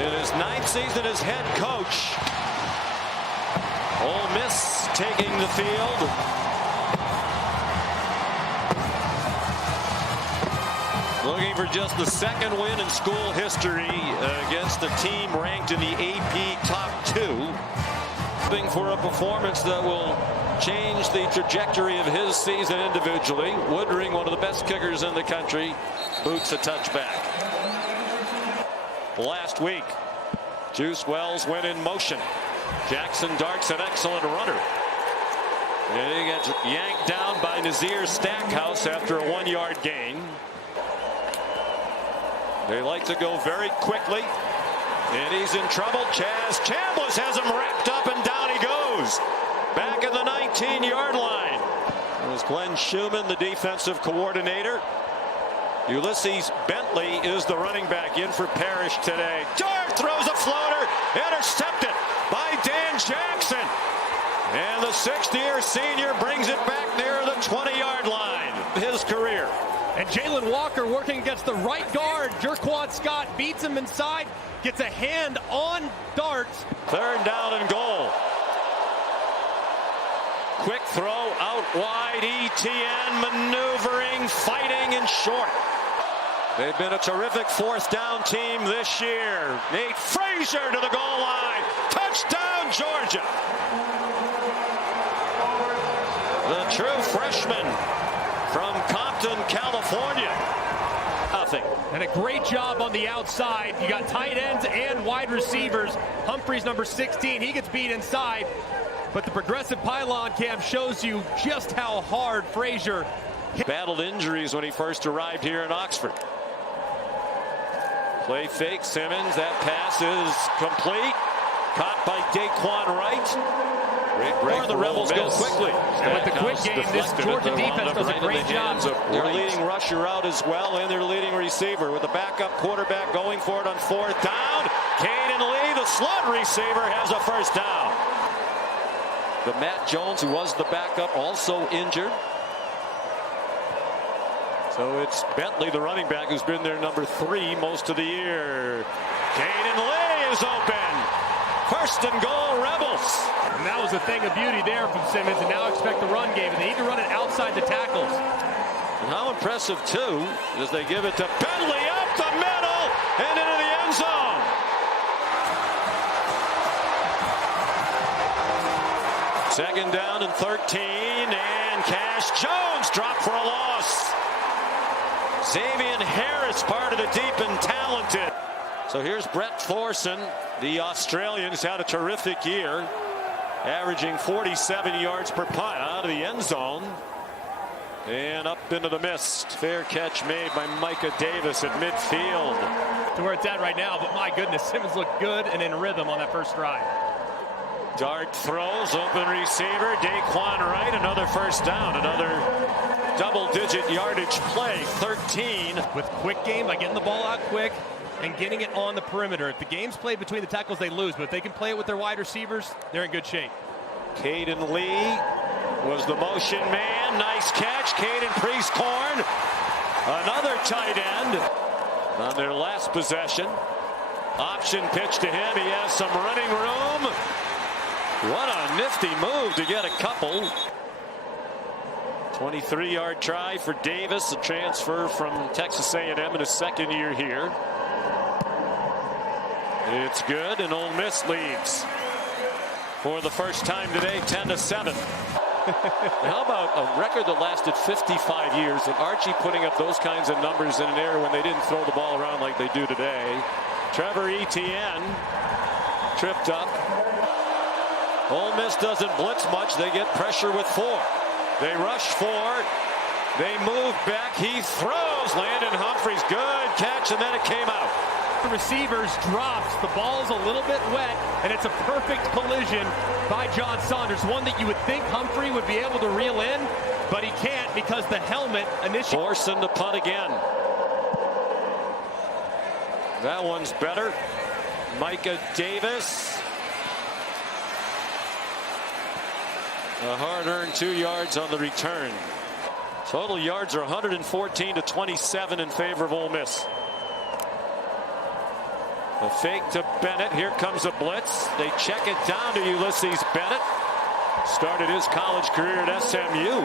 In his 9th season as head coach, Ole Miss taking the field. Looking for just the 2nd win in school history against a team ranked in the AP top 2. Hoping for a performance that will change the trajectory of his season individually. Woodring, one of the best kickers in the country, boots a touchback. Last week, Juice Wells went in motion. Jackson Dart's an excellent runner. And he gets yanked down by Nazir Stackhouse after a 1-yard gain. They like to go very quickly. And he's in trouble. Chaz Chambliss has him wrapped up, and down he goes. Back at the 19-yard line. It was Glenn Schumann, the defensive coordinator. Ulysses Bentley is the running back in for Parrish today. Dart throws a floater, intercepted by Dan Jackson. And the 6th-year senior brings it back near the 20-yard line. His career. And Jalen Walker working against the right guard. Jerquan Scott beats him inside, gets a hand on Dart. 3rd down and goal. Quick throw out wide. ETN maneuvering, fighting, and short. They've been a terrific 4th down team this year. Nate Frazier to the goal line. Touchdown, Georgia. The true freshman from Compton, California. Nothing. And a great job on the outside. You got tight ends and wide receivers. Humphreys, number 16, he gets beat inside. But the progressive pylon cam shows you just how hard Frazier battled injuries when he first arrived here in Oxford. Play fake, Simmons. That pass is complete. Caught by Daquan Wright. Or the Rebels go quickly. And with the quick game, this Georgia defense does a great job. Their leading rusher out as well, and their leading receiver with the backup quarterback going for it on 4th down. Caden Lee, the slot receiver, has a 1st down. But Matt Jones, who was the backup, also injured. So it's Bentley, the running back, who's been their number 3 most of the year. Caden Lee is open. 1st and goal, Rebels. And that was a thing of beauty there from Simmons, and now expect the run game. And they need to run it outside the tackles. And how impressive, too, is they give it to Bentley up the middle and into the end zone. Second down and 13, and Cash Jones dropped for a loss. Xavier Harris, part of the deep and talented. So here's Brett Thorson. The Australians had a terrific year, averaging 47 yards per punt out of the end zone and up into the mist. Fair catch made by Micah Davis at midfield. To where it's at right now, but my goodness, Simmons looked good and in rhythm on that first drive. Dart throws, open receiver, Daquan Wright, another 1st down, another double-digit yardage play, 13. With quick game by getting the ball out quick and getting it on the perimeter. If the game's played between the tackles, they lose. But if they can play it with their wide receivers, they're in good shape. Caden Lee was the motion man. Nice catch. Caden Priestcorn, another tight end on their last possession. Option pitch to him. He has some running room. What a nifty move to get a couple. 23-yard try for Davis, a transfer from Texas A&M in his 2nd year here. It's good, and Ole Miss leads for the first time today, 10-7. How about a record that lasted 55 years, and Archie putting up those kinds of numbers in an era when they didn't throw the ball around like they do today. Trevor Etienne tripped up. Ole Miss doesn't blitz much. They get pressure with 4. They rush 4. They move back. He throws. Landon Humphreys, good catch, and then it came out. The receivers drops. The ball's a little bit wet, and it's a perfect collision by John Saunders. One that you would think Humphrey would be able to reel in, but he can't because the helmet initially. Forcing to punt again. That one's better. Micah Davis. A hard-earned 2 yards on the return. Total yards are 114 to 27 in favor of Ole Miss. A fake to Bennett. Here comes a blitz. They check it down to Ulysses Bennett. Started his college career at SMU.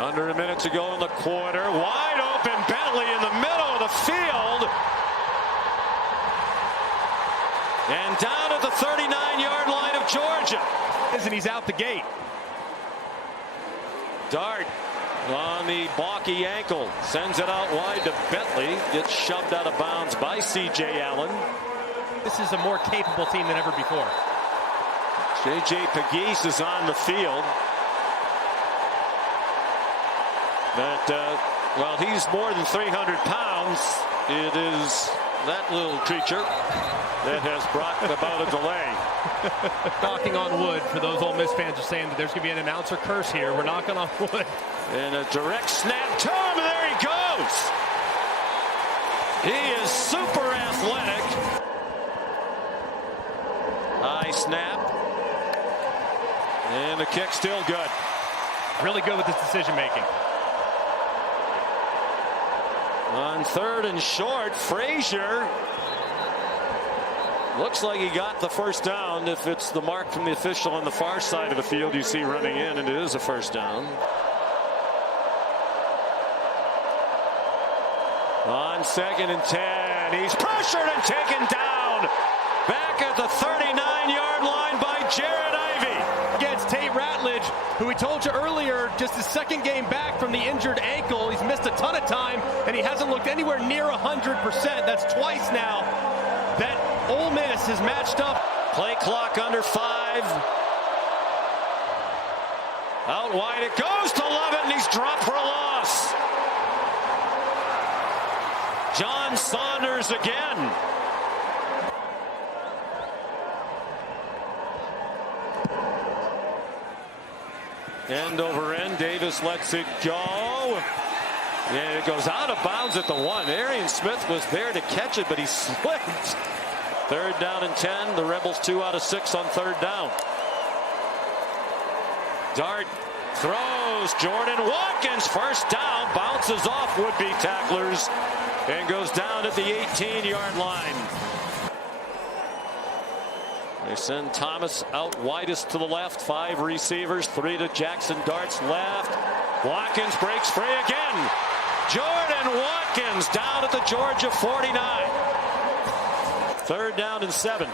Under a minute to go in the quarter. Wide open Bentley in the middle of the field. And down at the 39-yard line of Georgia. And he's out the gate. Dart on the balky ankle. Sends it out wide to Bentley. Gets shoved out of bounds by C.J. Allen. This is a more capable team than ever before. J.J. Pegues is on the field. But, well, he's more than 300 pounds. It is that little creature that has brought about a delay. Knocking on wood. For those Ole Miss fans are saying that there's going to be an announcer curse here. We're knocking on wood. And a direct snap to him, and there he goes. He is super athletic. High snap. And the kick still good. Really good with his decision making. On third and short, Frazier looks like he got the first down. If it's the mark from the official on the far side of the field you see running in, and it is a first down. On 2nd and 10, he's pressured and taken down. Back at the 39-yard line by Jared Ivey. Against Tate Ratledge, who we told you earlier, just his second game back from the injured ankle. He's missed a ton of time, and he hasn't looked anywhere near 100%. That's twice now that Ole Miss has matched up. Play clock under 5. Out wide it goes to Lovett, and he's dropped for a loss. John Saunders again. End over end. Davis lets it go. And it goes out of bounds at the 1. Arian Smith was there to catch it, but he slipped. 3rd down and 10. The Rebels 2 out of 6 on 3rd down. Dart throws. Jordan Watkins first down. Bounces off would-be tacklers and goes down at the 18-yard line. They send Thomas out widest to the left. 5 receivers, 3 to Jackson Dart's left. Watkins breaks free again. Jordan Watkins down at the Georgia 49. 3rd down and 7.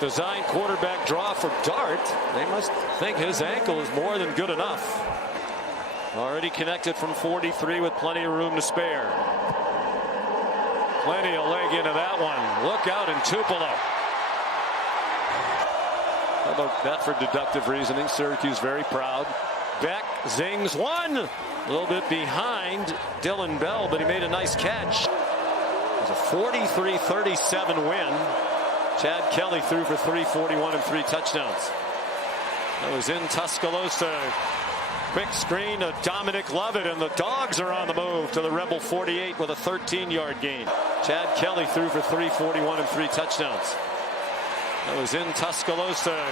Design quarterback draw for Dart. They must think his ankle is more than good enough. Already connected from 43 with plenty of room to spare. Plenty of leg into that one. Look out in Tupelo. How about that for deductive reasoning? Syracuse very proud. Beck zings one. A little bit behind Dylan Bell, but he made a nice catch. It was a 43-37 win. Chad Kelly threw for 341 and 3 touchdowns. That was in Tuscaloosa. Quick screen to Dominic Lovett, and the Dogs are on the move to the Rebel 48 with a 13-yard gain. Chad Kelly threw for 341 and 3 touchdowns. That was in Tuscaloosa.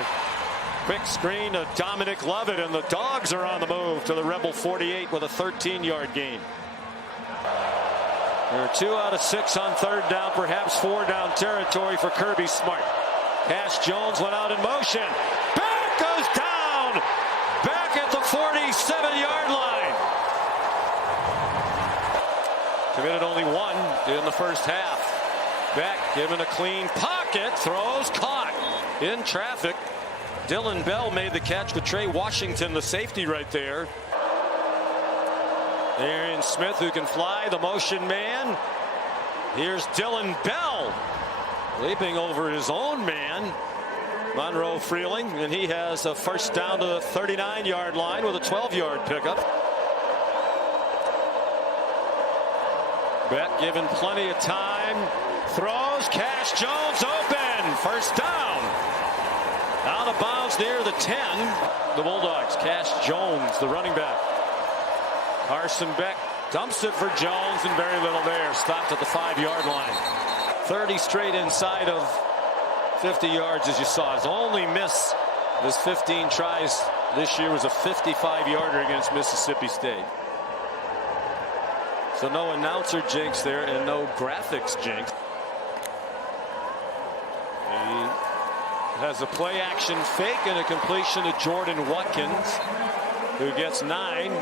Quick screen to Dominic Lovett, and the Dogs are on the move to the Rebel 48 with a 13-yard gain. There are 2 out of 6 on 3rd down, perhaps 4 down territory for Kirby Smart. Cash Jones went out in motion. Back goes down. Back at the 47-yard line. Committed only 1 in the first half. Beck given a clean pocket, throws, caught in traffic. Dylan Bell made the catch with Trey Washington, the safety right there. Arian Smith, who can fly, the motion man. Here's Dylan Bell leaping over his own man, Monroe Freeling, and he has a first down to the 39-yard line with a 12-yard pickup. Beck given plenty of time. Throws. Cash Jones open. First down. Out of bounds near the 10. The Bulldogs. Cash Jones, the running back. Carson Beck dumps it for Jones, and very little there. Stopped at the 5-yard line. 30 straight inside of 50 yards, as you saw. His only miss of his 15 tries this year was a 55-yarder against Mississippi State. So no announcer jinx there and no graphics jinx. He has a play action fake and a completion to Jordan Watkins, who gets 9.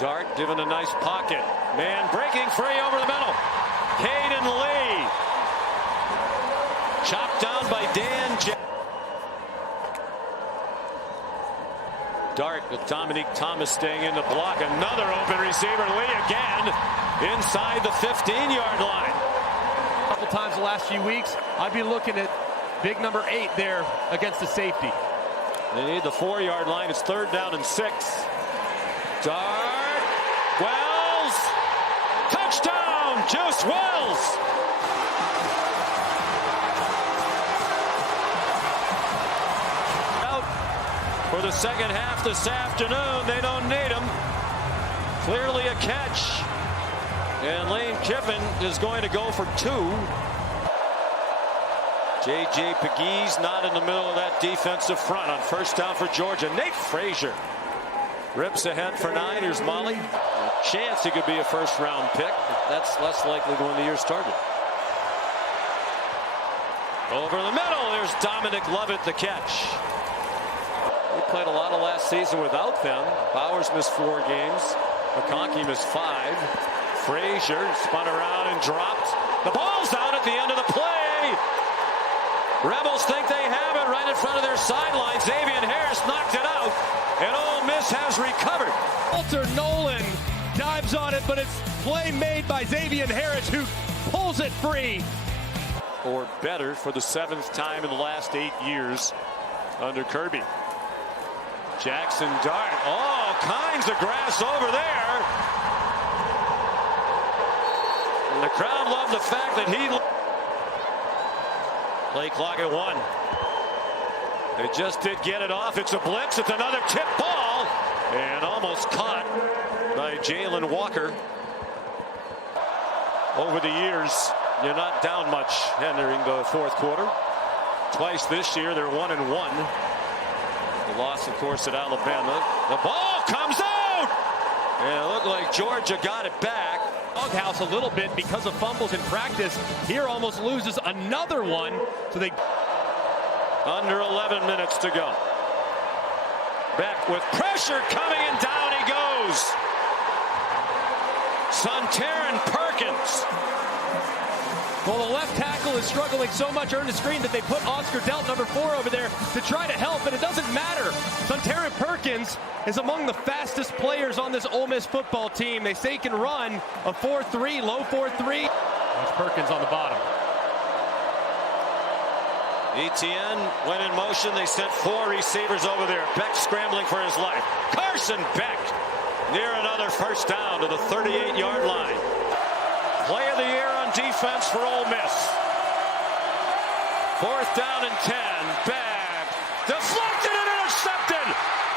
Dart given a nice pocket. Man breaking free over the middle. Caden Lee. Chopped down by Dan J. Dart with Dominique Thomas staying in the block. Another open receiver. Lee again inside the 15-yard line. A couple times the last few weeks, I'd be looking at big number 8 there against the safety. They need the 4-yard line. It's 3rd down and 6. Dart. Wells. Touchdown. Juice Wells. Out for the second half this afternoon. They don't need him. Clearly a catch. And Lane Kiffin is going to go for 2. J.J. Pegues not in the middle of that defensive front on 1st down for Georgia. Nate Frazier rips ahead for 9. Here's Molly. A chance he could be a 1st-round pick, but that's less likely when the year started. Over the middle, there's Dominic Lovett, the catch. We played a lot of last season without them. Bowers missed 4 games. McConkey missed 5. Frazier spun around and dropped. The ball's out at the end of the play. Rebels think they have it right in front of their sideline. Xavier Harris knocked it out, and Ole Miss has recovered. Walter Nolan dives on it, but it's play made by Xavier Harris, who pulls it free. Or better for the 7th time in the last 8 years under Kirby. Jackson Dart. All kinds of grass over there. And the crowd loved the fact that he... Play clock at 1. They just did get it off. It's a blitz. It's another tip ball. And almost caught by Jalen Walker. Over the years, you're not down much entering the 4th quarter. Twice this year, they're 1-1. The loss, of course, at Alabama. The ball comes out! And it looked like Georgia got it back. Doghouse a little bit because of fumbles in practice. Here almost loses another one. So they... Under 11 minutes to go. Beck with pressure coming, and down he goes. Sontaran Perkins. Well, the left tackle is struggling so much earning the screen that they put Oscar Delt, number 4, over there to try to help, and it doesn't matter. Sontaran Perkins is among the fastest players on this Ole Miss football team. They say he can run a 4.3, low 4.3. There's Perkins on the bottom. ETN went in motion. They sent 4 receivers over there. Beck scrambling for his life. Carson Beck near another 1st down to the 38-yard line. Play of the year on defense for Ole Miss. 4th down and 10. Beck deflected and intercepted.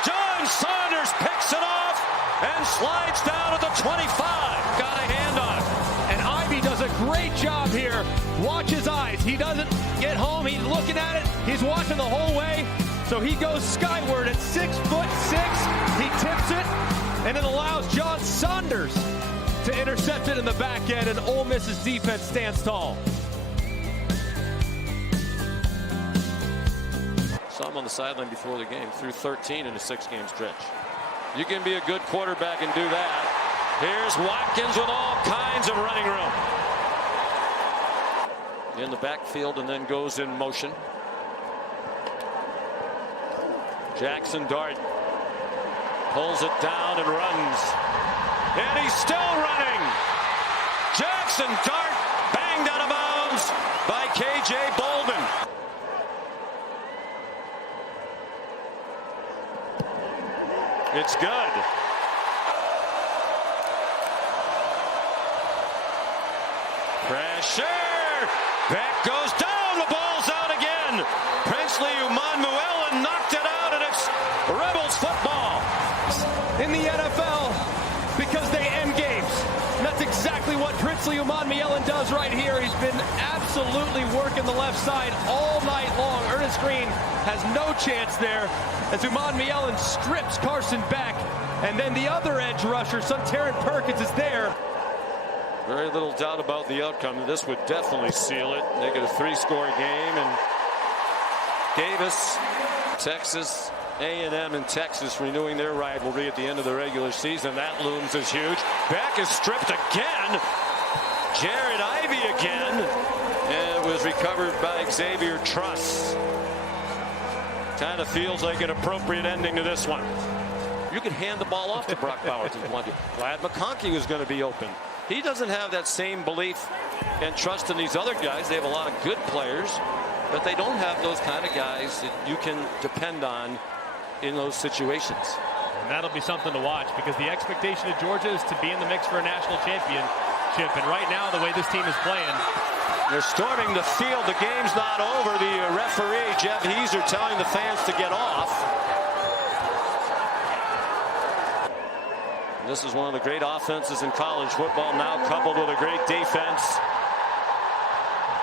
John Saunders picks it off and slides down at the 25. Got a hand on it. And Ivy does a great job here. Watch his eyes. He doesn't get home. He's looking at it. He's watching the whole way. So he goes skyward at 6'6". He tips it, and it allows John Saunders to intercept it in the back end, and Ole Miss's defense stands tall. Saw him on the sideline before the game. Threw 13 in a 6-game stretch. You can be a good quarterback and do that. Here's Watkins with all kinds of running room. In the backfield and then goes in motion. Jackson Dart pulls it down and runs. And he's still running. Jackson Dart banged out of bounds by K.J. Bolden. It's good. Pressure. Beck goes down. The ball's out again. Princely Umanmuela knocked it out, and it's Rebels football. In the NFL, because they end games. And that's exactly what Princely Umanmielen does right here. He's been absolutely working the left side all night long. Ernest Green has no chance there as Umanmielen strips Carson back. And then the other edge rusher, Suntaran Perkins, is there. Very little doubt about the outcome. This would definitely seal it. Make it a 3-score game. And Davis, Texas A&M and Texas renewing their rivalry at the end of the regular season. That looms as huge. Back is stripped again. Jared Ivey again. And it was recovered by Xavier Truss. Kind of feels like an appropriate ending to this one. You can hand the ball off to Brock Bowers if you want to. Glad McConkey was going to be open. He doesn't have that same belief and trust in these other guys. They have a lot of good players, but they don't have those kind of guys that you can depend on in those situations. And that'll be something to watch because the expectation of Georgia is to be in the mix for a national championship. And right now, the way this team is playing, they're storming the field. The game's not over. The referee, Jeff Heeser, telling the fans to get off. This is one of the great offenses in college football, now coupled with a great defense.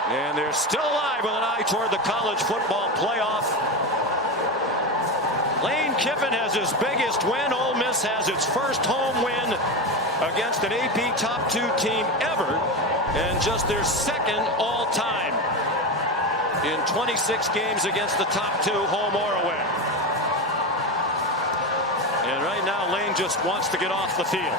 And they're still alive with an eye toward the college football playoff. Lane Kiffin has his biggest win. Ole Miss has its first home win against an AP top 2 team ever, and just their second all-time in 26 games against the top 2, home or away. And right now, Lane just wants to get off the field.